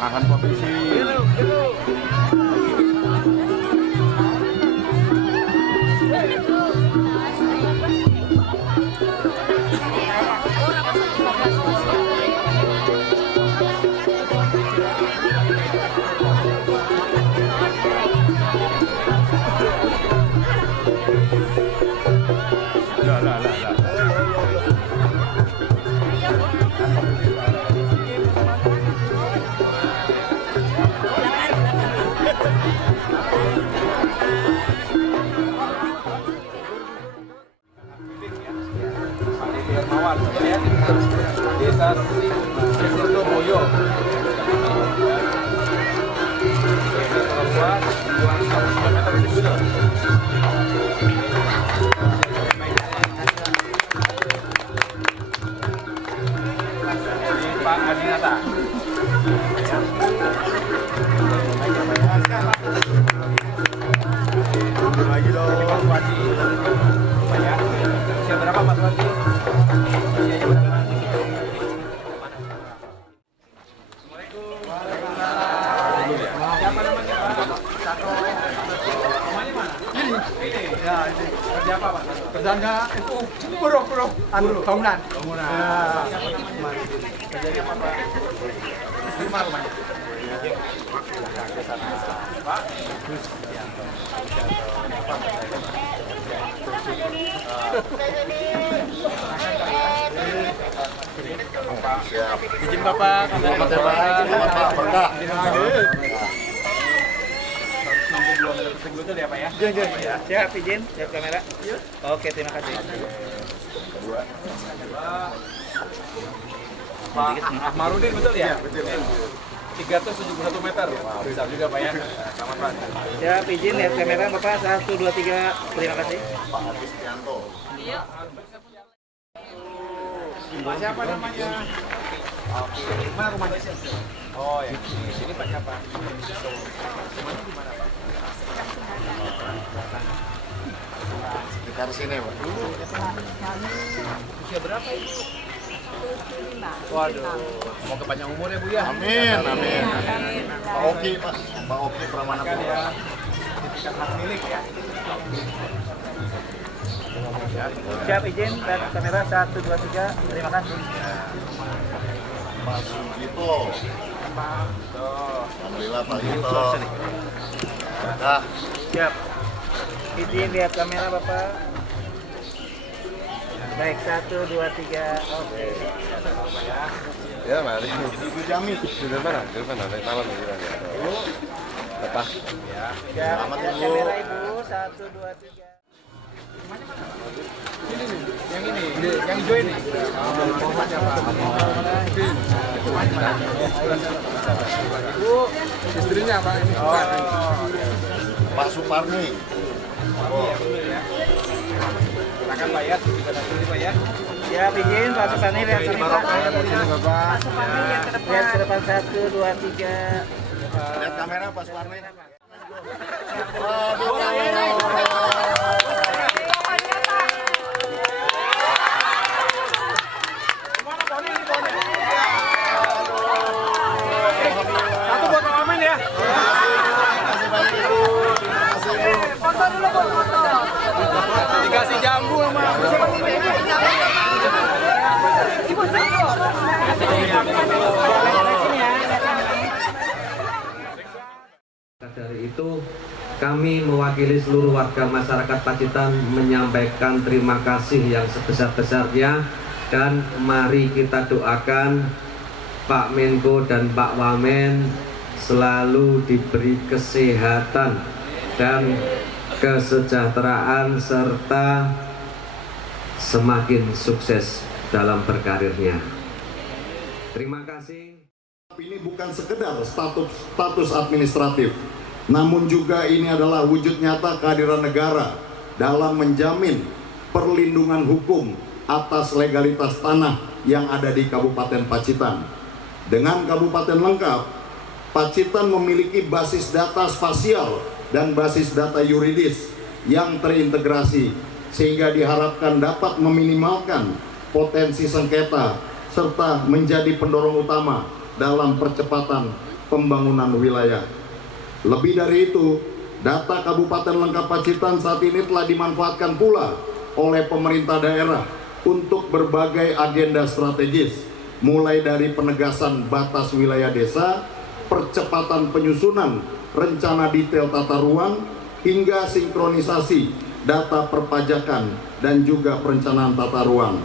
Akan posisi. Desa Surabaya. Pak Adinata. Lagi dong, Wadi. Ya. Usia berapa Mas Wadi? Usianya berapa? Siapa namanya Pak? Namanya mana? Ini. Ya, ini. Kerja apa Pak? Kerjanya itu buruh. Bangunan. Ya. Kerjanya apa Pak? Lima rumahnya. Pak. Izin Bapak, berkah. Betul ya Pak ya? Iya. Siap izin, siap kamera. Oke, terima kasih. Pak Ahmarudin betul ya? Betul. 371 meter. Bisa juga Pak ya. Selamat Pak. Siap izin, lihat kamera Bapak. 1, 2, 3. Terima kasih. Pak siapa namanya? Oke. Mana rumahnya sih? Oh ya. Ini Pak siapa? Rumahnya di mana Pak? Sekitar sini, Pak. Usia berapa Ibu? Waduh, mau kepanjang umur ya Bu ya? Amin. Pak Oki, Pak. Pak Oki Pramana Kan Pura. ya, sertifikat hak milik ya. Siap izin, lihat kamera. 1, 2, 3. Terima kasih. Pak Sugito. Alhamdulillah Pak Sugito. Nah, Siap. Izin, lihat kamera Bapak. Baik, 1, 2, 3. Oke. ya mari. Ibu Jami. Di mana? Naik malam ya. Lepas. Ya. Siap, lihat kamera Ibu. 1, 2, 3. Ini nih, yang ini, yang hijau ini. Muhammad siapa? Bu, istrinya Pak ini. Pak Suparni. Silakan Pak ya, kita dulu Pak ya. Siap izin, Pak Supani, lihat kamera. Bapak. Lihat ke depan. 1, 2, 3. Lihat kamera Pak Suparni. Satu buat Pak Amin ya. Dikasih jambu sama. Dari itu kami mewakili seluruh warga masyarakat Pacitan menyampaikan terima kasih yang sebesar-besarnya dan mari kita doakan Pak Menko dan Pak Wamen selalu diberi kesehatan dan kesejahteraan serta semakin sukses dalam berkarirnya. Terima kasih. Ini bukan sekedar status administratif, namun juga ini adalah wujud nyata kehadiran negara dalam menjamin perlindungan hukum atas legalitas tanah yang ada di Kabupaten Pacitan. Dengan kabupaten lengkap, Pacitan memiliki basis data spasial dan basis data yuridis yang terintegrasi, sehingga diharapkan dapat meminimalkan potensi sengketa serta menjadi pendorong utama dalam percepatan pembangunan wilayah. Lebih dari itu, data Kabupaten Lengkap Pacitan saat ini telah dimanfaatkan pula oleh pemerintah daerah untuk berbagai agenda strategis, mulai dari penegasan batas wilayah desa, percepatan penyusunan rencana detail tata ruang, hingga sinkronisasi data perpajakan dan juga perencanaan tata ruang.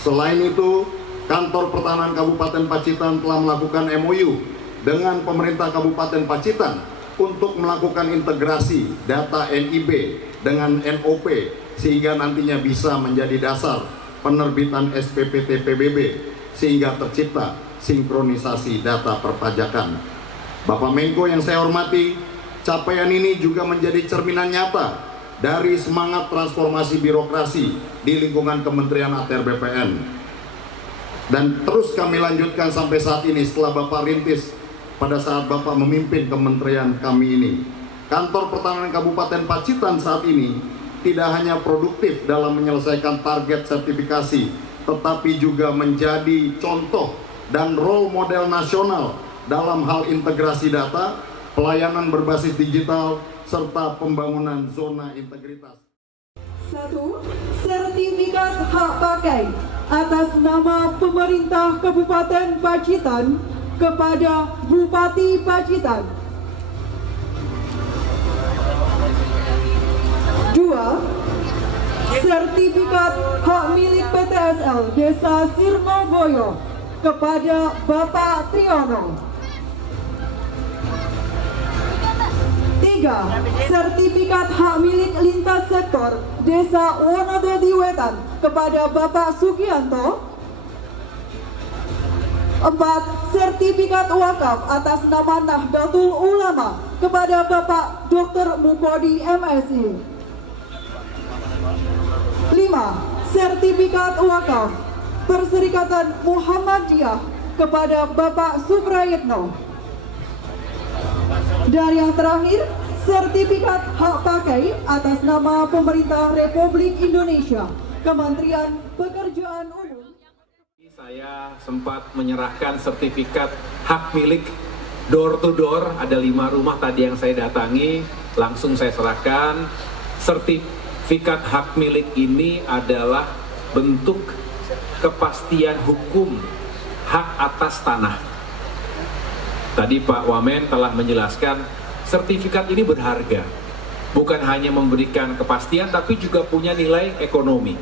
Selain itu, Kantor Pertanahan Kabupaten Pacitan telah melakukan MOU dengan pemerintah Kabupaten Pacitan untuk melakukan integrasi data NIB dengan NOP sehingga nantinya bisa menjadi dasar penerbitan SPPT PBB sehingga tercipta sinkronisasi data perpajakan. Bapak Menko yang saya hormati, capaian ini juga menjadi cerminan nyata dari semangat transformasi birokrasi di lingkungan Kementerian ATR BPN. Dan terus kami lanjutkan sampai saat ini setelah Bapak rintis pada saat Bapak memimpin kementerian kami ini. Kantor Pertanahan Kabupaten Pacitan saat ini tidak hanya produktif dalam menyelesaikan target sertifikasi, tetapi juga menjadi contoh dan role model nasional dalam hal integrasi data, pelayanan berbasis digital, serta pembangunan zona integritas. 1. Sertifikat hak pakai atas nama pemerintah Kabupaten Pacitan kepada Bupati Pacitan. 2. Sertifikat hak milik PTSL Desa Sirnoboyo kepada Bapak Triono. 3. Sertifikat hak milik lintas sektor Desa Wonodadi Wetan kepada Bapak Sugianto. 4. Sertifikat wakaf atas nama Nahdlatul Ulama kepada Bapak Dr. Mukodi MSI. 5. Sertifikat wakaf Perserikatan Muhammadiyah kepada Bapak Suprayitno. Dan yang terakhir, sertifikat hak pakai atas nama Pemerintah Republik Indonesia, Kementerian Pekerjaan Umum. Saya sempat menyerahkan sertifikat hak milik door to door, ada 5 rumah tadi yang saya datangi, langsung saya serahkan. Sertifikat hak milik ini adalah bentuk kepastian hukum hak atas tanah. Tadi Pak Wamen telah menjelaskan sertifikat ini berharga, bukan hanya memberikan kepastian tapi juga punya nilai ekonomi.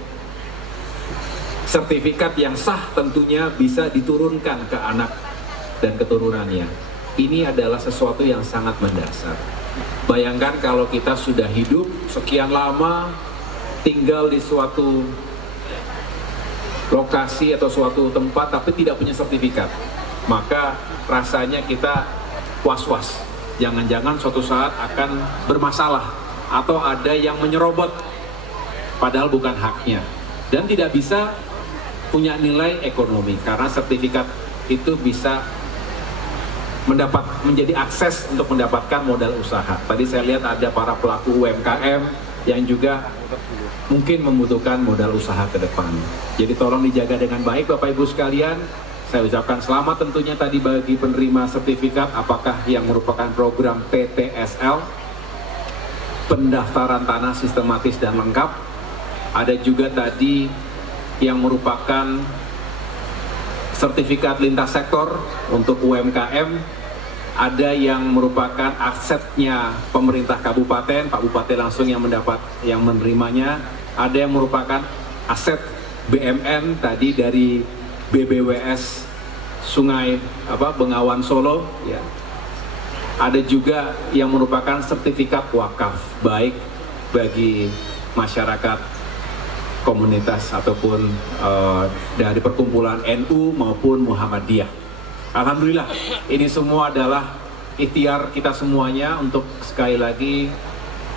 Sertifikat yang sah tentunya bisa diturunkan ke anak dan keturunannya. Ini adalah sesuatu yang sangat mendasar. Bayangkan kalau kita sudah hidup sekian lama, tinggal di suatu lokasi atau suatu tempat tapi tidak punya sertifikat, maka rasanya kita was-was. Jangan-jangan suatu saat akan bermasalah atau ada yang menyerobot padahal bukan haknya dan tidak bisa punya nilai ekonomi karena sertifikat itu bisa menjadi akses untuk mendapatkan modal usaha. Tadi saya lihat ada para pelaku UMKM yang juga mungkin membutuhkan modal usaha ke depan. Jadi tolong dijaga dengan baik Bapak Ibu sekalian. Saya ucapkan selamat tentunya tadi bagi penerima sertifikat, apakah yang merupakan program PTSL, pendaftaran tanah sistematis dan lengkap. Ada juga tadi yang merupakan sertifikat lintas sektor untuk UMKM, ada yang merupakan asetnya pemerintah kabupaten, Pak Bupati langsung yang menerimanya, ada yang merupakan aset BMN tadi dari BBWS Sungai Bengawan Solo, ya. Ada juga yang merupakan sertifikat wakaf baik bagi masyarakat komunitas ataupun dari perkumpulan NU maupun Muhammadiyah. Alhamdulillah, ini semua adalah ikhtiar kita semuanya untuk sekali lagi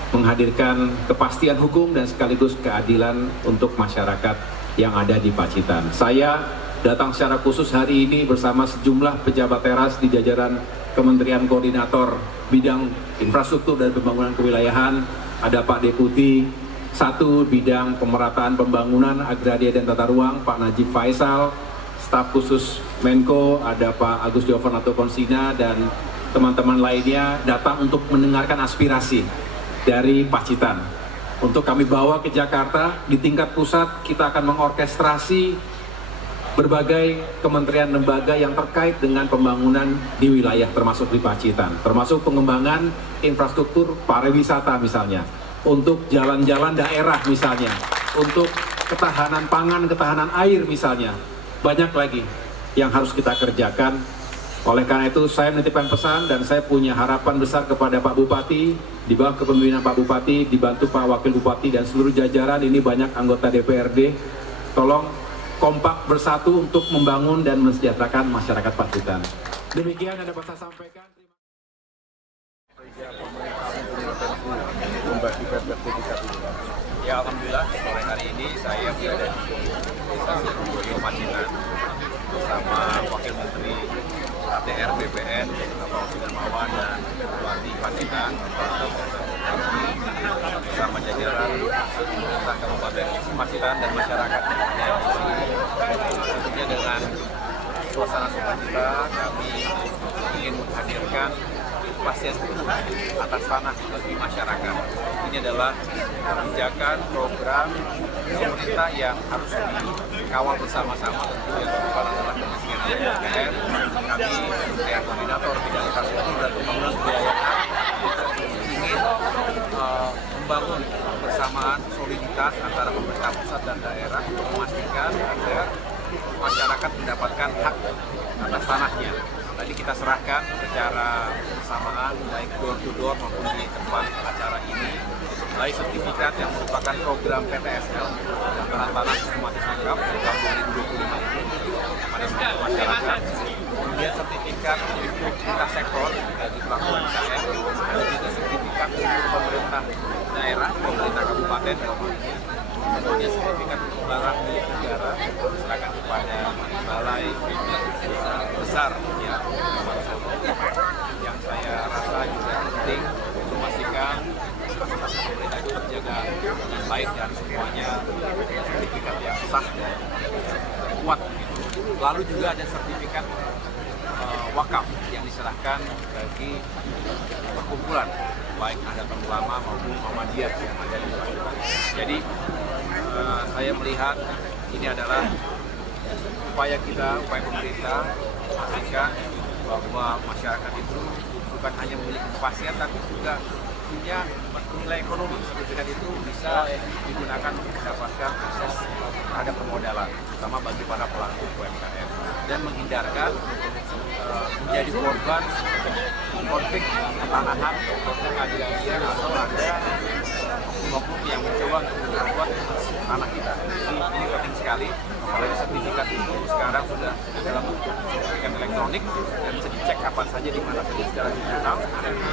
menghadirkan kepastian hukum dan sekaligus keadilan untuk masyarakat yang ada di Pacitan. Saya datang secara khusus hari ini bersama sejumlah pejabat teras di jajaran Kementerian Koordinator Bidang Infrastruktur dan Pembangunan Kewilayahan. Ada Pak Deputi 1 Bidang Pemerataan Pembangunan Agraria dan Tata Ruang, Pak Najib Faisal. staf khusus Menko, ada Pak Agus Diovernato Konsina, dan teman-teman lainnya datang untuk mendengarkan aspirasi dari Pacitan. Untuk kami bawa ke Jakarta, di tingkat pusat kita akan mengorkestrasi berbagai kementerian lembaga yang terkait dengan pembangunan di wilayah termasuk di Pacitan, termasuk pengembangan infrastruktur pariwisata misalnya, untuk jalan-jalan daerah misalnya, untuk ketahanan pangan, ketahanan air misalnya. Banyak lagi yang harus kita kerjakan. Oleh karena itu saya menitipkan pesan dan saya punya harapan besar kepada Pak Bupati, di bawah kepemimpinan Pak Bupati, dibantu Pak Wakil Bupati dan seluruh jajaran, ini banyak anggota DPRD, tolong kompak bersatu untuk membangun dan mensejahterakan masyarakat Pacitan. Demikian yang dapat saya sampaikan. Ya, alhamdulillah sore hari ini saya berada di Desa Sironggoyo Pacitan bersama Wakil Menteri ATR BPN Bapak Osi Darmawan dan Bupati Pacitan bersama jajaran pemerintah Kabupaten Pacitan dan masyarakat yang di sini. Tentunya dengan suasana sukacita kami ingin menghadirkan kepastian hukum atas tanah bagi masyarakat. Ini adalah kebijakan program pemerintah yang harus dikawal bersama-sama, tentu yang terdepan adalah Kementerian ATR. Kami Kementerian Koordinator Bidang Infrastruktur dan Pembangunan Kebiayaan ingin membangun bersamaan soliditas antara pemerintah pusat dan daerah untuk memastikan agar masyarakat mendapatkan hak atas tanahnya. Tadi kita serahkan secara bersamaan baik door to door maupun di tempat acara ini, baik sertifikat yang merupakan program PTSL daftaran tanah sistematis lengkap tahun 2025 ini pada seluruh masyarakat. Kemudian sertifikat untuk lintas sektor bagi pelaku UMKM, ada juga sertifikat untuk pemerintah daerah, pemerintah kabupaten, kemudian sertifikat untuk barang milik negara diserahkan kepada balai besar yang saya rasa juga penting untuk memastikan fasilitas pemerintah itu terjaga dengan baik dan semuanya sertifikat yang sah dan kuat. Lalu juga ada sertifikat wakaf yang diserahkan bagi perkumpulan baik Nahdlatul Ulama maupun Muhammadiyah yang ada di Pacitan. Jadi saya melihat ini adalah upaya pemerintah memastikan bahwa masyarakat itu bukan hanya memiliki kepastian tapi juga punya nilai ekonomi. Sertifikat itu bisa digunakan untuk mendapatkan akses terhadap permodalan, terutama bagi para pelaku UMKM, dan menghindarkan menjadi korban konflik pertanahan, konflik agraria atau ada oknum yang mencoba untuk membuat tanah kita. Jadi ini penting sekali, apalagi sertifikat itu sekarang sudah dalam bentuk sertifikat elektronik dan bisa dicek kapan saja di mana saja secara digital.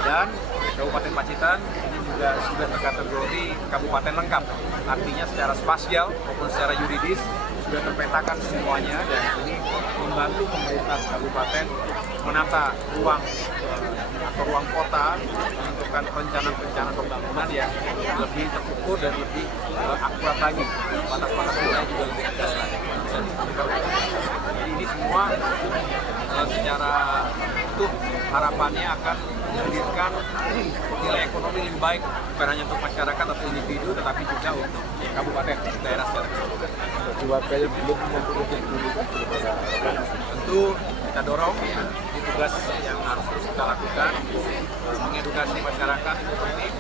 Dan Kabupaten Pacitan ini juga sudah terkategori kabupaten lengkap, artinya secara spasial maupun secara yuridis sudah terpetakan semuanya, dan ini membantu pemerintah kabupaten menata ruang atau ruang kota, menentukan rencana pembangunan yang lebih terukur dan lebih akurat lagi, batas-batas wilayah juga lebih tegas lagi. Jadi ini semua secara utuh harapannya akan menghadirkan nilai ekonomi lebih baik, bukan hanya untuk masyarakat atau individu, tetapi juga untuk kabupaten, daerah secara keseluruhan. Tentu kita dorong ya, ini tugas yang harus terus kita lakukan, mengedukasi masyarakat itu penting,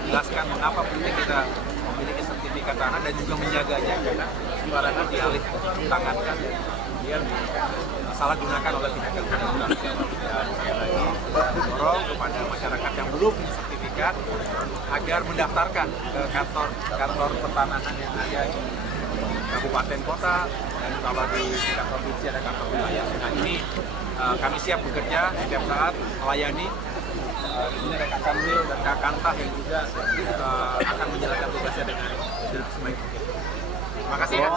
menjelaskan mengapa penting kita memiliki sertifikat tanah dan juga menjaganya, karena sembarangan dialih tangankan dan kemudian salah gunakan oleh pihak yang berwenang. Dan sekali lagi kita dorong kepada masyarakat yang belum punya sertifikat agar mendaftarkan ke kantor pertanahan yang ada di kabupaten kota, dan kalau di tingkat provinsi ada kantor wilayah. Nah ini kami siap bekerja setiap saat melayani. Ini ada Kak Kanwil dan Kak Kantah yang juga akan menjalankan tugasnya dengan sebaik mungkin. Terima kasih ya.